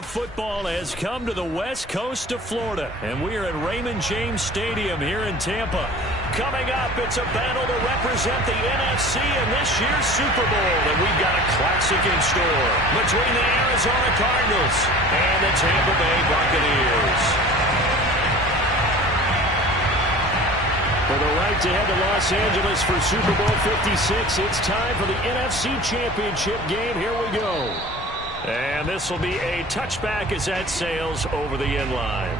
of football has come to the west coast of Florida, and we are at Raymond James Stadium here in Tampa. Coming up, it's a battle to represent the NFC in this year's Super Bowl, and we've got a classic in store between the Arizona Cardinals and the Tampa Bay Buccaneers. For the right to head to Los Angeles for Super Bowl 56, it's time for the NFC Championship game. Here we go. And this will be a touchback as that sails over the end line.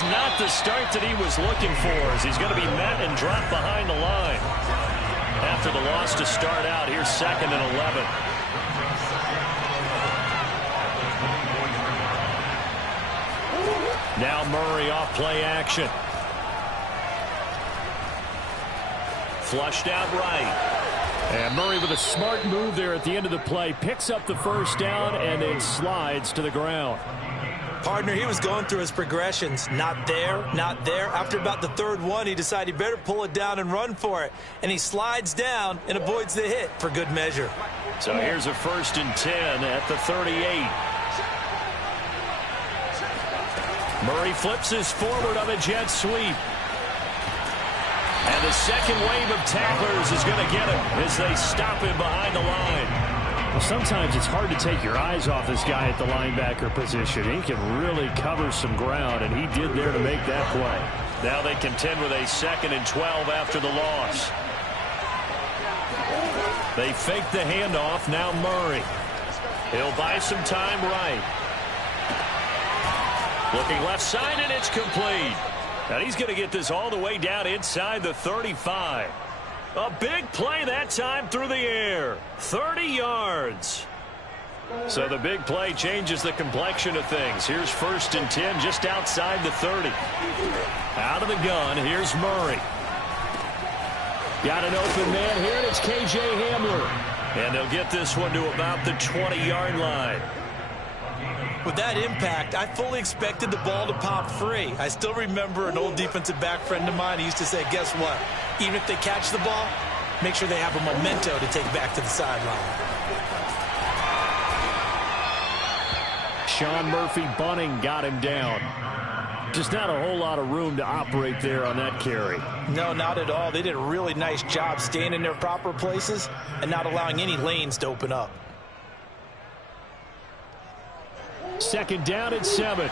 Not the start that he was looking for, as he's going to be met and dropped behind the line. After the loss to start out, here's 2nd and 11. Now Murray off play action. Flushed out right. And Murray with a smart move there at the end of the play. Picks up the first down and then slides to the ground. Partner, he was going through his progressions. Not there, not there. After about the third one, he decided he better pull it down and run for it. And he slides down and avoids the hit for good measure. So here's a 1st and 10 at the 38. Murray flips his forward on a jet sweep. And the second wave of tacklers is going to get him as they stop him behind the line. Well, sometimes it's hard to take your eyes off this guy at the linebacker position. He can really cover some ground, and he did there to make that play. Now they contend with a 2nd and 12 after the loss. They fake the handoff. Now Murray. He'll buy some time right. Looking left side, and it's complete. And he's going to get this all the way down inside the 35. A big play that time through the air. 30 yards. So the big play changes the complexion of things. Here's 1st and 10 just outside the 30. Out of the gun, here's Murray. Got an open man here, and it's K.J. Hamler. And they'll get this one to about the 20-yard line. With that impact, I fully expected the ball to pop free. I still remember an old defensive back friend of mine. He used to say, guess what? Even if they catch the ball, make sure they have a memento to take back to the sideline. Sean Murphy-Bunting got him down. Just not a whole lot of room to operate there on that carry. No, not at all. They did a really nice job staying in their proper places and not allowing any lanes to open up. 2nd down and 7.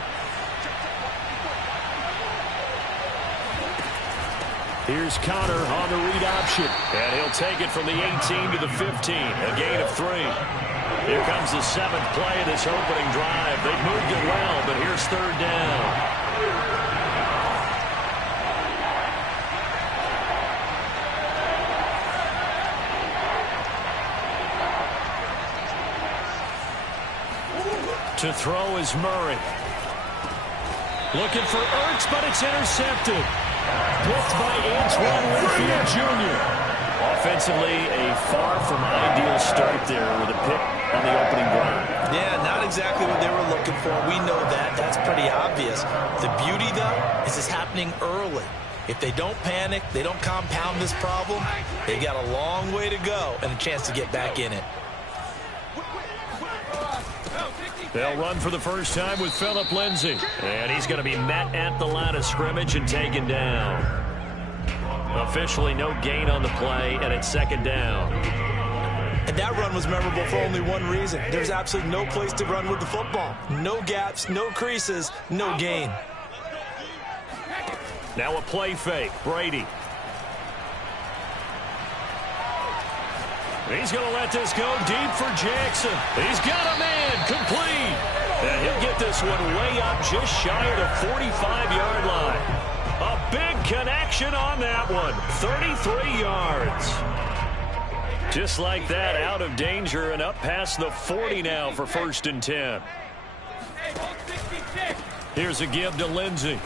Here's Connor on the read option. And he'll take it from the 18 to the 15. A gain of 3. Here comes the 7th play of this opening drive. They've moved it well, but here's 3rd down. To throw is Murray. Looking for Ertz, but it's intercepted. Blitzed by Antoine Winfield Jr. Offensively, a far from ideal start there with a pick on the opening drive. Yeah, not exactly what they were looking for. We know that. That's pretty obvious. The beauty, though, is it's happening early. If they don't panic, they don't compound this problem, they got a long way to go and a chance to get back in it. They'll run for the first time with Phillip Lindsay. And he's going to be met at the line of scrimmage and taken down. Officially no gain on the play, and it's 2nd down. And that run was memorable for only one reason. There's absolutely no place to run with the football. No gaps, no creases, no gain. Now a play fake. Brady. He's going to let this go deep for Jackson. He's got a man. Complete. And he'll get this one way up just shy of the 45-yard line. A big connection on that one. 33 yards. Just like that, out of danger and up past the 40 now for 1st and 10. Here's a give to Lindsey.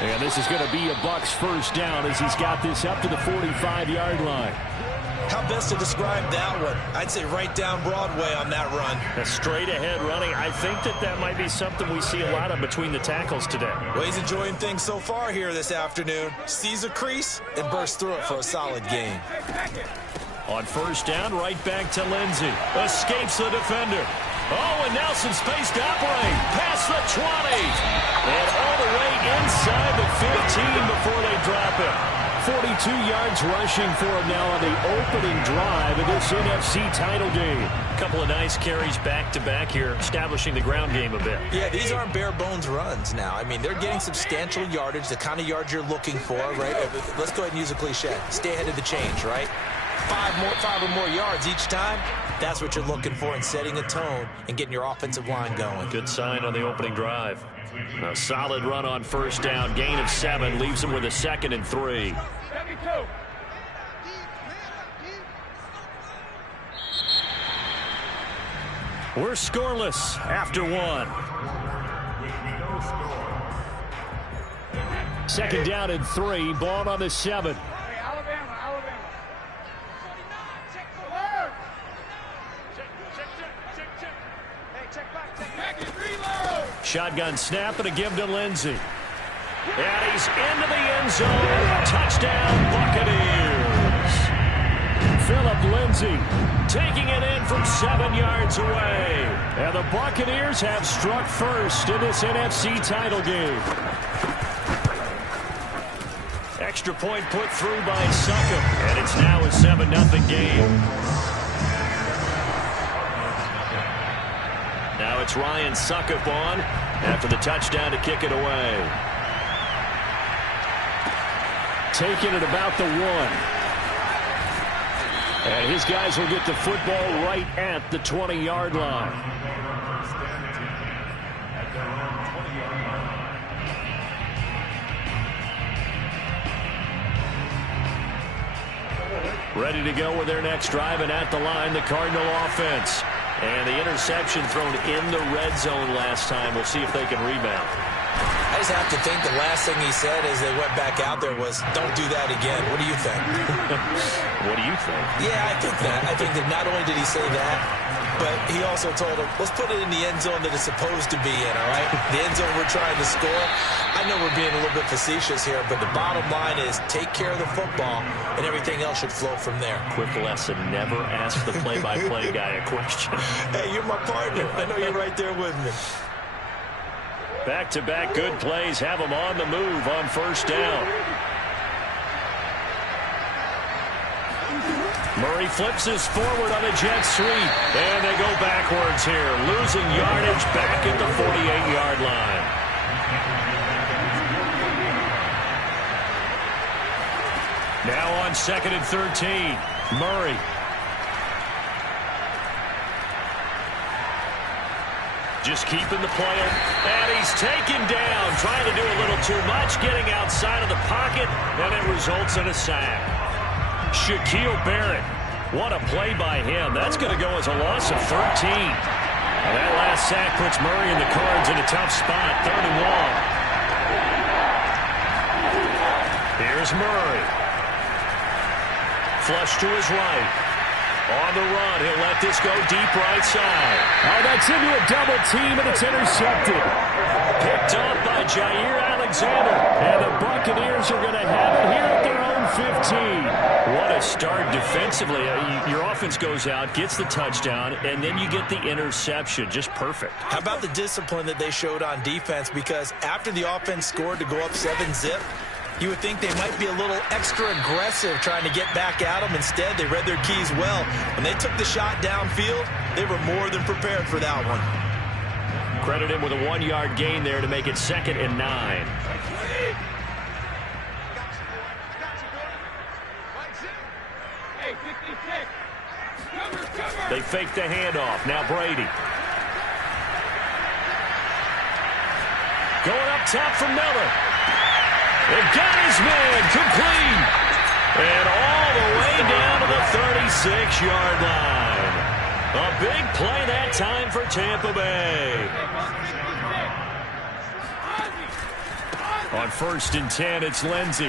And this is going to be a Bucs first down as he's got this up to the 45-yard line. How best to describe that one? I'd say right down Broadway on that run. A straight ahead running. I think that might be something we see a lot of between the tackles today. Well, he's enjoying things so far here this afternoon. Sees a crease and bursts through it for a solid gain. On first down, right back to Lindsey. Escapes the defender. Oh, and now some space to operate. Past the 20. And all the way inside the 15 before they drop it. 42 yards rushing for him now on the opening drive of this NFC title game. A couple of nice carries back-to-back here, establishing the ground game a bit. Yeah, these aren't bare-bones runs now. I mean, they're getting substantial yardage, the kind of yards you're looking for, right? Let's go ahead and use a cliche. Stay ahead of the change, right? Five or more yards each time. That's what you're looking for in setting a tone and getting your offensive line going. Good sign on the opening drive. A solid run on first down. Gain of 7 leaves him with a 2nd and 3. We're scoreless after 1. Second down and 3. Ball on the 7. Shotgun snap and a give to Lindsey. And he's into the end zone. Touchdown, Buccaneers. Phillip Lindsay taking it in from 7 yards away. And the Buccaneers have struck first in this NFC title game. Extra point put through by Succop. And it's now a 7-0 game. Now it's Ryan Succop on after the touchdown to kick it away. Taking it about the 1. And his guys will get the football right at the 20-yard line. Ready to go with their next drive, and at the line, the Cardinal offense. And the interception thrown in the red zone last time. We'll see if they can rebound. I just have to think the last thing he said as they went back out there was, don't do that again. What do you think? What do you think? Yeah, I think that. I think that not only did he say that, but he also told him, let's put it in the end zone that it's supposed to be in, all right? The end zone we're trying to score. I know we're being a little bit facetious here, but the bottom line is take care of the football, and everything else should flow from there. Quick lesson, never ask the play-by-play guy a question. Hey, you're my partner. I know you're right there with me. Back-to-back good plays have them on the move on first down. Murray flips us forward on a jet sweep. And they go backwards here, losing yardage back at the 48-yard line. Now on 2nd and 13. Murray. Just keeping the player. And he's taken down, trying to do a little too much, getting outside of the pocket, and it results in a sack. Shaquille Barrett. What a play by him. That's going to go as a loss of 13. And that last sack puts Murray and the Cards in a tough spot. 3rd and 1. Here's Murray. Flush to his right. On the run, he'll let this go deep right side. Oh, that's into a double team, and it's intercepted. Picked up by Jair Alexander. And the Buccaneers are going to have it here at their own 15. What a start defensively. Your offense goes out, gets the touchdown, and then you get the interception. Just perfect. How about the discipline that they showed on defense? Because after the offense scored to go up 7-zip, you would think they might be a little extra aggressive trying to get back at them. Instead, they read their keys well. When they took the shot downfield, they were more than prepared for that one. Credit him with a 1-yard gain there to make it 2nd and 9. They fake the handoff. Now Brady. Going up top for Miller. They've got his man complete. And all the way down to the 36-yard line. A big play that time for Tampa Bay. On 1st and 10, it's Lindsay.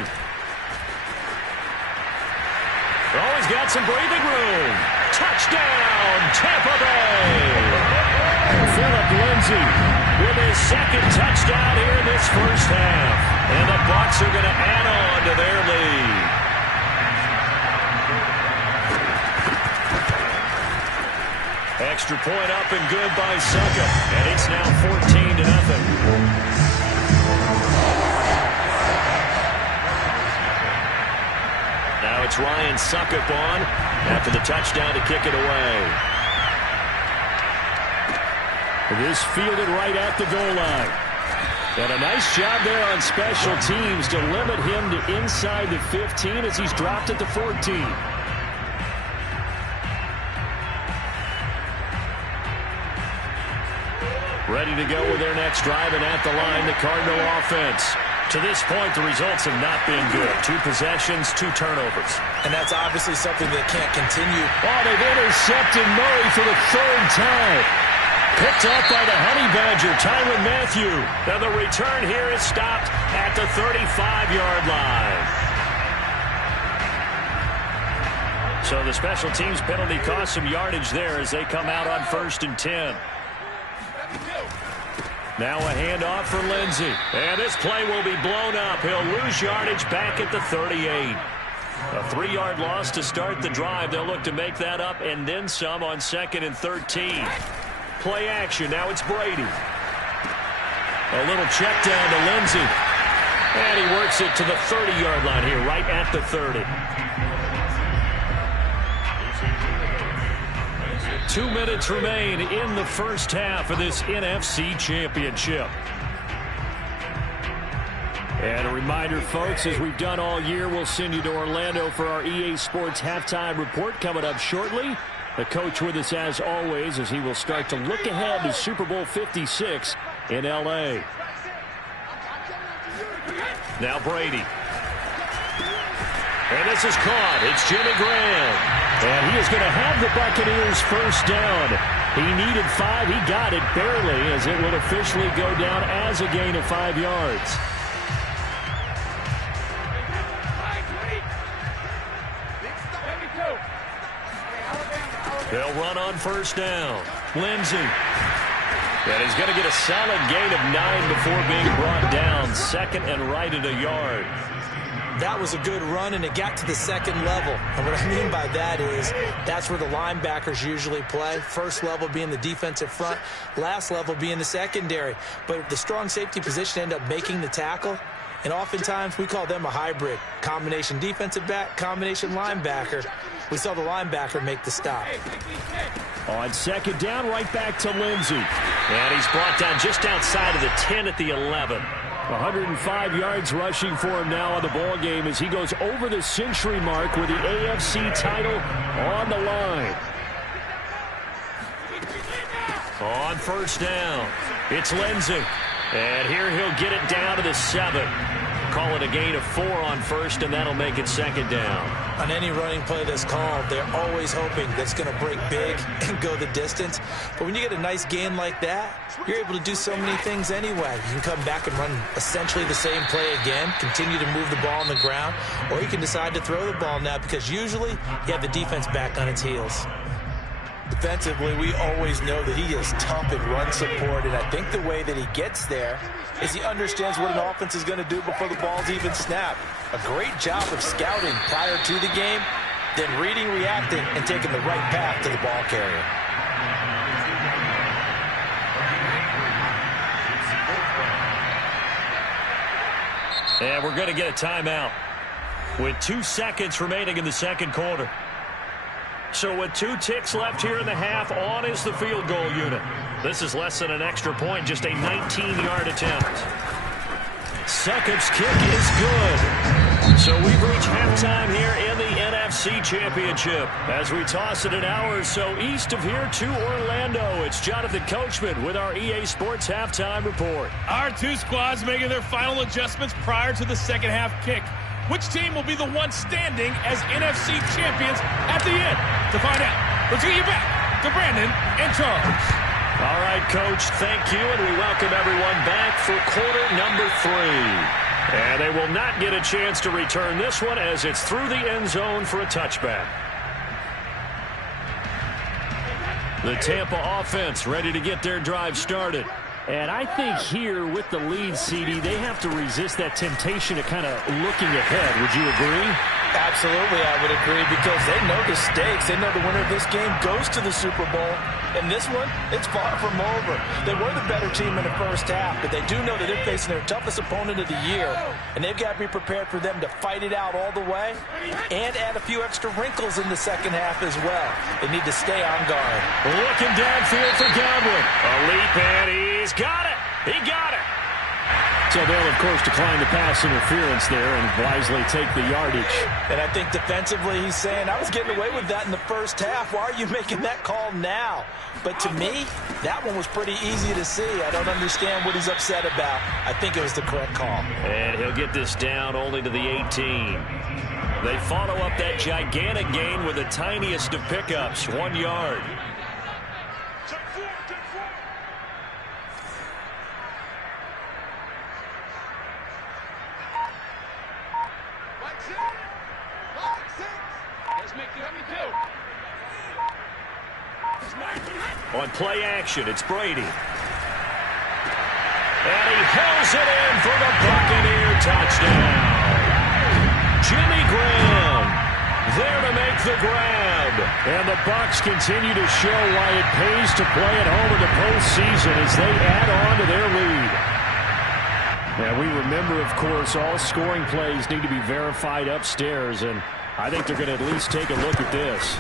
Oh, he's got some breathing room. Touchdown, Tampa Bay. Phillip Lindsay with his second touchdown here in this first half. And the Bucs are going to add on to their lead. Extra point up and good by Succop. And it's now 14-0. Now it's Ryan Succop on after the touchdown to kick it away. This fielded right at the goal line. And a nice job there on special teams to limit him to inside the 15 as he's dropped at the 14. Ready to go with their next drive, and at the line, the Cardinal offense. To this point, the results have not been good. 2 possessions, 2 turnovers. And that's obviously something that can't continue. Oh, they've intercepted Murray for the 3rd time. Picked up by the Honey Badger, Tyrann Mathieu. And the return here is stopped at the 35-yard line. So the special teams penalty cost some yardage there as they come out on 1st and 10. Now a handoff for Lindsay. And this play will be blown up. He'll lose yardage back at the 38. A 3-yard loss to start the drive. They'll look to make that up and then some on 2nd and 13. Play action. Now it's Brady. A little check down to Lindsay. And he works it to the 30-yard line here, right at the 30. 2 minutes remain in the first half of this NFC Championship. And a reminder, folks, as we've done all year, we'll send you to Orlando for our EA Sports halftime report coming up shortly. The coach with us as always as he will start to look ahead to Super Bowl 56 in L.A. Now Brady. And this is caught. It's Jimmy Graham. And he is going to have the Buccaneers first down. He needed 5. He got it barely as it will officially go down as a gain of 5 yards. They'll run on first down. Lindsay. And he's going to get a solid gain of 9 before being brought down. 2nd and right at a yard. That was a good run, and it got to the 2nd level. And what I mean by that is that's where the linebackers usually play. First level being the defensive front, last level being the secondary. But the strong safety position ended up making the tackle. And oftentimes we call them a hybrid. Combination defensive back, combination linebacker. We saw the linebacker make the stop. On 2nd down, right back to Lindsay. And he's brought down just outside of the 10 at the 11. 105 yards rushing for him now on the ball game as he goes over the century mark with the AFC title on the line. On first down, it's Lindsay. And here he'll get it down to the 7. Call it a gain of 4 on first, and that'll make it 2nd down. On any running play that's called, they're always hoping that's going to break big and go the distance. But when you get a nice gain like that, you're able to do so many things anyway. You can come back and run essentially the same play again, continue to move the ball on the ground, or you can decide to throw the ball now because usually you have the defense back on its heels. Defensively, we always know that he is tough in run support, and I think the way that he gets there is he understands what an offense is going to do before the ball's even snapped. A great job of scouting prior to the game, then reading, reacting, and taking the right path to the ball carrier. And we're going to get a timeout with 2 seconds remaining in the 2nd quarter. So with 2 ticks left here in the half, on is the field goal unit. This is less than an extra point, just a 19-yard attempt. Succop's kick is good. So we've reached halftime here in the NFC Championship. As we toss it an hour or so east of here to Orlando, it's Jonathan Coachman with our EA Sports halftime report. Our 2 squads making their final adjustments prior to the 2nd half kick. Which team will be the one standing as NFC champions at the end? To find out, let's get you back to Brandon and Charles. All right, Coach, thank you, and we welcome everyone back for quarter number 3. And they will not get a chance to return this one as it's through the end zone for a touchback. The Tampa offense ready to get their drive started. And I think here with the lead, CD, they have to resist that temptation of kind of looking ahead. Would you agree? Absolutely, I would agree, because they know the stakes. They know the winner of this game goes to the Super Bowl. And this one, it's far from over. They were the better team in the first half, but they do know that they're facing their toughest opponent of the year, and they've got to be prepared for them to fight it out all the way and add a few extra wrinkles in the second half as well. They need to stay on guard. Looking downfield for Godwin. A leap, and he's got it. He got it. So they'll, of course, decline the pass interference there and wisely take the yardage. And I think defensively he's saying, I was getting away with that in the first half. Why are you making that call now? But to me, that one was pretty easy to see. I don't understand what he's upset about. I think it was the correct call. And he'll get this down only to the 18. They follow up that gigantic gain with the tiniest of pickups, 1 yard. On play action, it's Brady. And he hauls it in for the Buccaneer touchdown. Jimmy Graham there to make the grab. And the Bucs continue to show why it pays to play at home in the postseason as they add on to their lead. And we remember, of course, all scoring plays need to be verified upstairs, and I think they're going to at least take a look at this.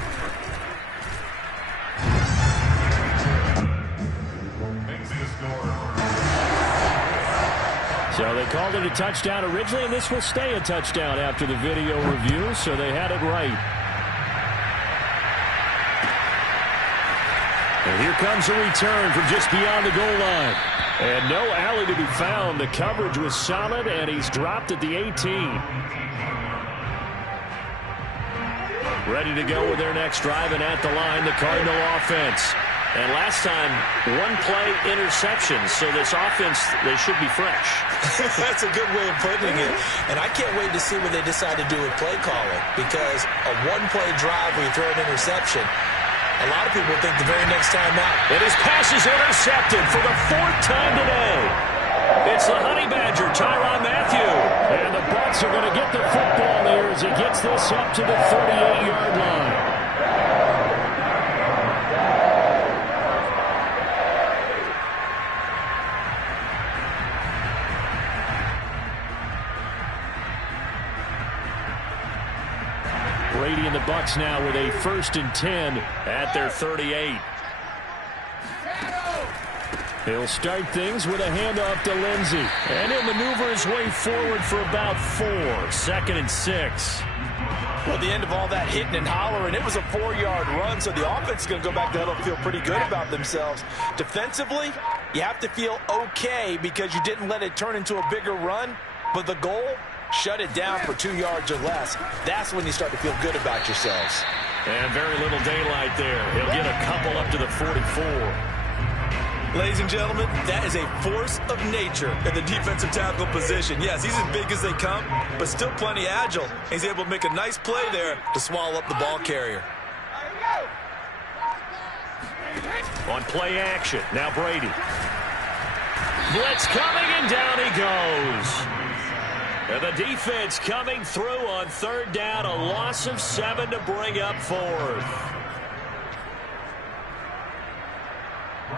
So they called it a touchdown originally, and this will stay a touchdown after the video review, so they had it right. And here comes a return from just beyond the goal line. And no alley to be found. The coverage was solid, and he's dropped at the 18. Ready to go with their next drive, and at the line, the Cardinal offense. And last time, one play interception, so this offense, they should be fresh. That's a good way of putting it. And I can't wait to see what they decide to do with play calling, because a one-play drive where you throw an interception, a lot of people think the very next time out. And his pass is intercepted for the 4th time today. It's the Honey Badger, Tyrann Mathieu. And the Bucs are going to get the football there as he gets this up to the 38-yard line. Brady and the Bucs now with a 1st and 10 at their 38. He'll start things with a handoff to Lindsey. And he'll maneuver his way forward for about 4. 2nd and 6. Well, the end of all that hitting and hollering, it was a 4-yard run, so the offense is going to go back to huddle and feel pretty good about themselves. Defensively, you have to feel okay because you didn't let it turn into a bigger run, but the goal, shut it down for 2 yards or less. That's when you start to feel good about yourselves. And very little daylight there. He'll get a couple up to the 44. Ladies and gentlemen, that is a force of nature in the defensive tackle position. Yes, he's as big as they come, but still plenty agile. He's able to make a nice play there to swallow up the ball carrier. On play action, now Brady. Blitz coming, and down he goes. And the defense coming through on 3rd down, a loss of 7 to bring up 4th.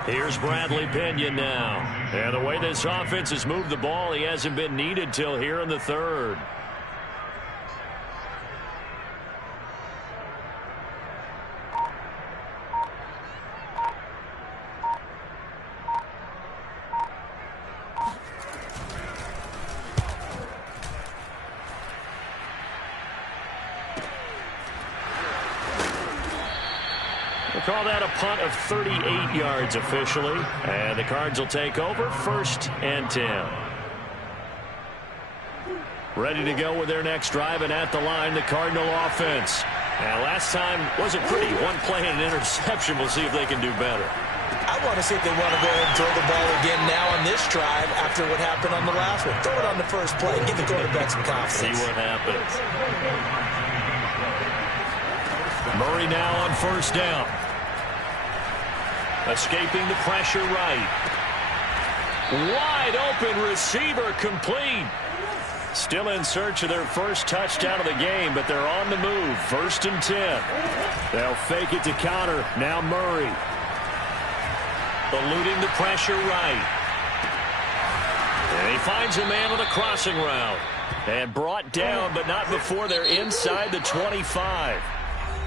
Here's Bradley Pinion now. And the way this offense has moved the ball, he hasn't been needed till here in the 3rd. Call that a punt of 38 yards officially. And the Cards will take over 1st and 10. Ready to go with their next drive, and at the line, the Cardinal offense. And last time wasn't pretty. 1 play and an interception. We'll see if they can do better. I want to see if they want to go ahead and throw the ball again now on this drive after what happened on the last one. Throw it on the first play. Give the quarterback some confidence. See what happens. Murray now on first down. Escaping the pressure right. Wide open receiver complete. Still in search of their first touchdown of the game, but they're on the move. 1st and 10. They'll fake it to counter. Now Murray. Eluding the pressure right. And he finds a man on a crossing route. And brought down, but not before they're inside the 25.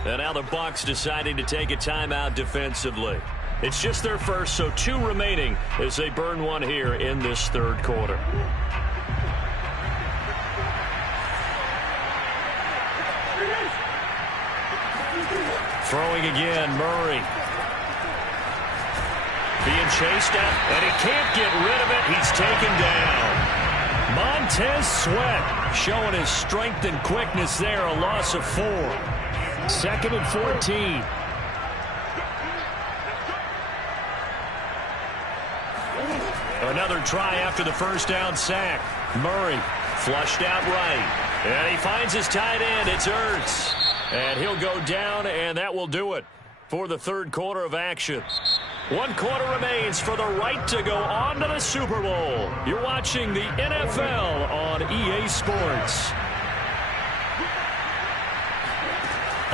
And now the Bucs deciding to take a timeout defensively. It's just their first, so 2 remaining as they burn one here in this third quarter. Throwing again, Murray. Being chased at, and he can't get rid of it. He's taken down. Montez Sweat showing his strength and quickness there, a loss of 4. 2nd and 14. Another try after the first down sack. Murray flushed out right. And he finds his tight end. It's Ertz. And he'll go down, and that will do it for the third quarter of action. 1 quarter remains for the right to go on to the Super Bowl. You're watching the NFL on EA Sports.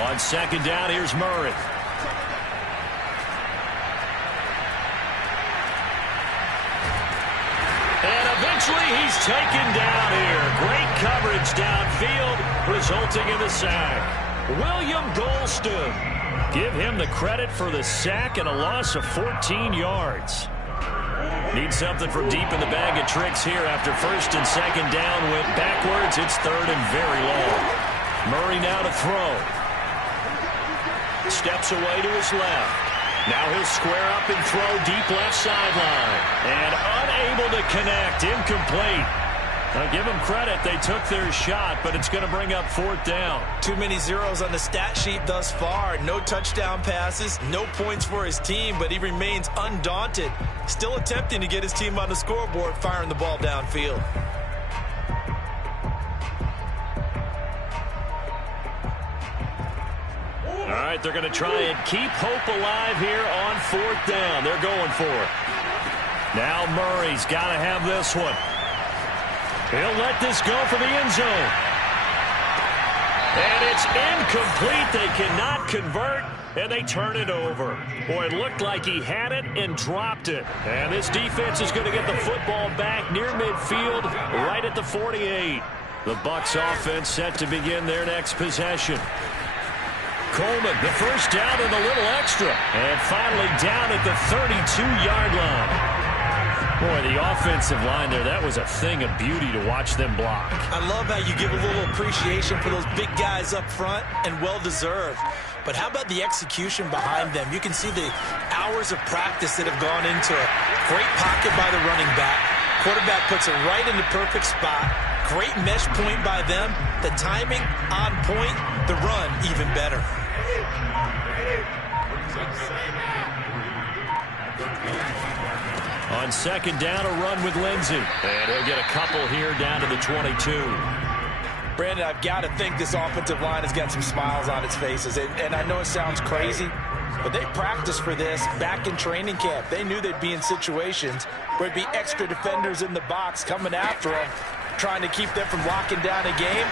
On second down, here's Murray. And eventually he's taken down here. Great coverage downfield, resulting in the sack. William Golston. Give him the credit for the sack and a loss of 14 yards. Need something from deep in the bag of tricks here after 1st and 2nd down went backwards. It's 3rd and very long. Murray now to throw. Steps away to his left. Now he'll square up and throw deep left sideline. And unable to connect. Incomplete. I'll give them credit. They took their shot, but it's going to bring up 4th down. Too many zeros on the stat sheet thus far. No touchdown passes, no points for his team, but he remains undaunted. Still attempting to get his team on the scoreboard, firing the ball downfield. All right, they're going to try and keep hope alive here on 4th down. They're going for it. Now Murray's got to have this one. He'll let this go for the end zone. And it's incomplete. They cannot convert, and they turn it over. Boy, it looked like he had it and dropped it. And this defense is going to get the football back near midfield, right at the 48. The Bucs offense set to begin their next possession. Coleman, the first down and a little extra. And finally down at the 32-yard line. Boy, the offensive line there, that was a thing of beauty to watch them block. I love how you give a little appreciation for those big guys up front, and well-deserved. But how about the execution behind them? You can see the hours of practice that have gone into it. Great pocket by the running back. Quarterback puts it right in the perfect spot. Great mesh point by them. The timing on point. The run even better. On second down, a run with Lindsey. And he'll get a couple here down to the 22. Brandon, I've got to think this offensive line has got some smiles on its faces. And I know it sounds crazy, but they practiced for this back in training camp. They knew they'd be in situations where it'd be extra defenders in the box coming after them, trying to keep them from locking down a game.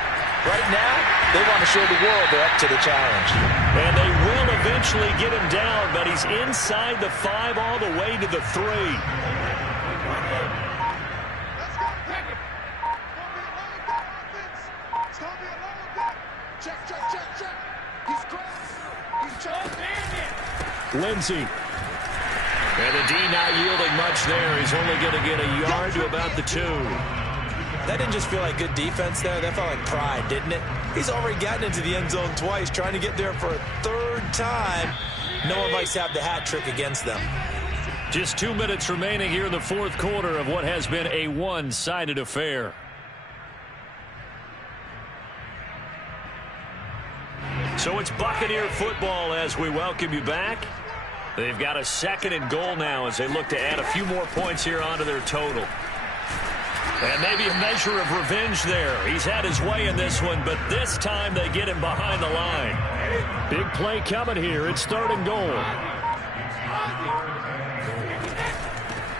Right now, they want to show the world they're up to the challenge. And they will eventually get him down, but he's inside the 5 all the way to the 3. Lindsey. And the D not yielding much there. He's only going to get a yard to about the 2. That didn't just feel like good defense there. That felt like pride, didn't it? He's already gotten into the end zone twice, trying to get there for a 3rd time. No one likes to have the hat trick against them. Just 2 minutes remaining here in the 4th quarter of what has been a one-sided affair. So it's Buccaneer football as we welcome you back. They've got a 2nd and goal now as they look to add a few more points here onto their total. And maybe a measure of revenge there. He's had his way in this one, but this time they get him behind the line. Big play coming here. It's 3rd and goal.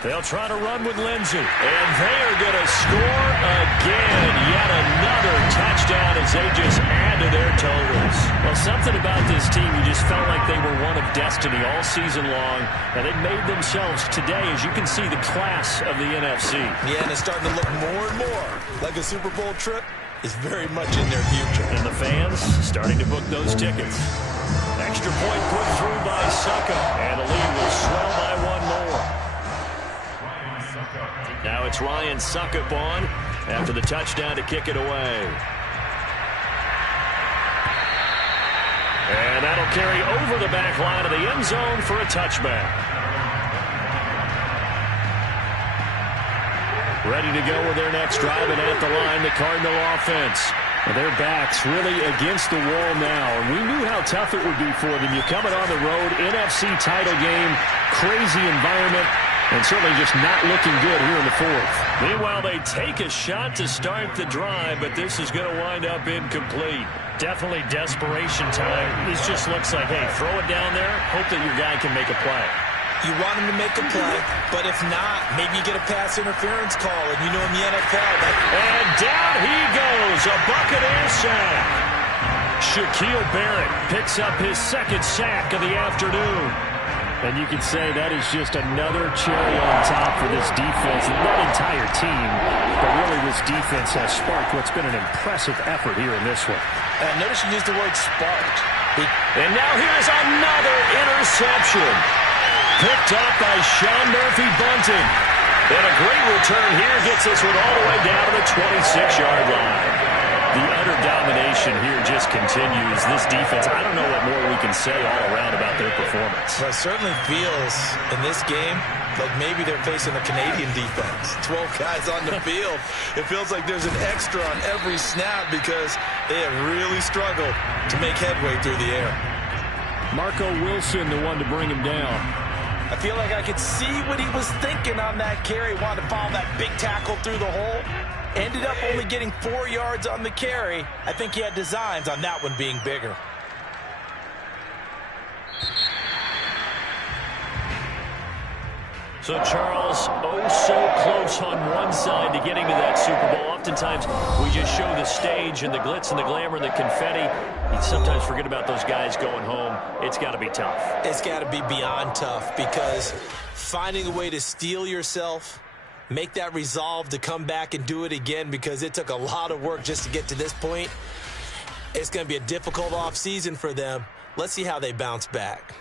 They'll try to run with Lindsay. And they are going to score again. Yet another touchdown as they just add to their totals. Well, something about this team, you just felt like they were one of destiny all season long. And they made themselves today, as you can see, the class of the NFC. Yeah, and it's starting to look more and more like a Super Bowl trip is very much in their future. And the fans starting to book those tickets. Extra point put through by Suckup. And the lead will swell by 1 more. Now it's Ryan Suckup on after the touchdown to kick it away. And that'll carry over the back line of the end zone for a touchback. Ready to go with their next drive, and at the line, the Cardinal offense. Well, their backs really against the wall now. And we knew how tough it would be for them. You coming on the road, NFC title game, crazy environment, and certainly just not looking good here in the 4th. Meanwhile, they take a shot to start the drive, but this is going to wind up incomplete. Definitely desperation time. This just looks like, hey, throw it down there, hope that your guy can make a play. You want him to make a play, but if not, maybe you get a pass interference call, and you know in the NFL. And down he goes, a Buccaneer sack. Shaquille Barrett picks up his 2nd sack of the afternoon. And you could say that is just another cherry on top for this defense. And that entire team, but really this defense has sparked what's been an impressive effort here in this one. And notice you used the word sparked. And now here's another interception. Picked up by Sean Murphy-Bunting. And a great return here gets this one all the way down to the 26-yard line. The utter domination here just continues. This defense, I don't know what more we can say all around about their performance. Well, it certainly feels in this game like maybe they're facing a Canadian defense. 12 guys on the field. It feels like there's an extra on every snap because they have really struggled to make headway through the air. Marco Wilson, the one to bring him down. I feel like I could see what he was thinking on that carry. Wanted to follow that big tackle through the hole. Ended up only getting 4 yards on the carry. I think he had designs on that one being bigger. So, Charles, oh so close on one side to getting to that Super Bowl. Oftentimes, we just show the stage and the glitz and the glamour and the confetti. You sometimes forget about those guys going home. It's got to be tough. It's got to be beyond tough because finding a way to steel yourself, make that resolve to come back and do it again because it took a lot of work just to get to this point. It's going to be a difficult offseason for them. Let's see how they bounce back.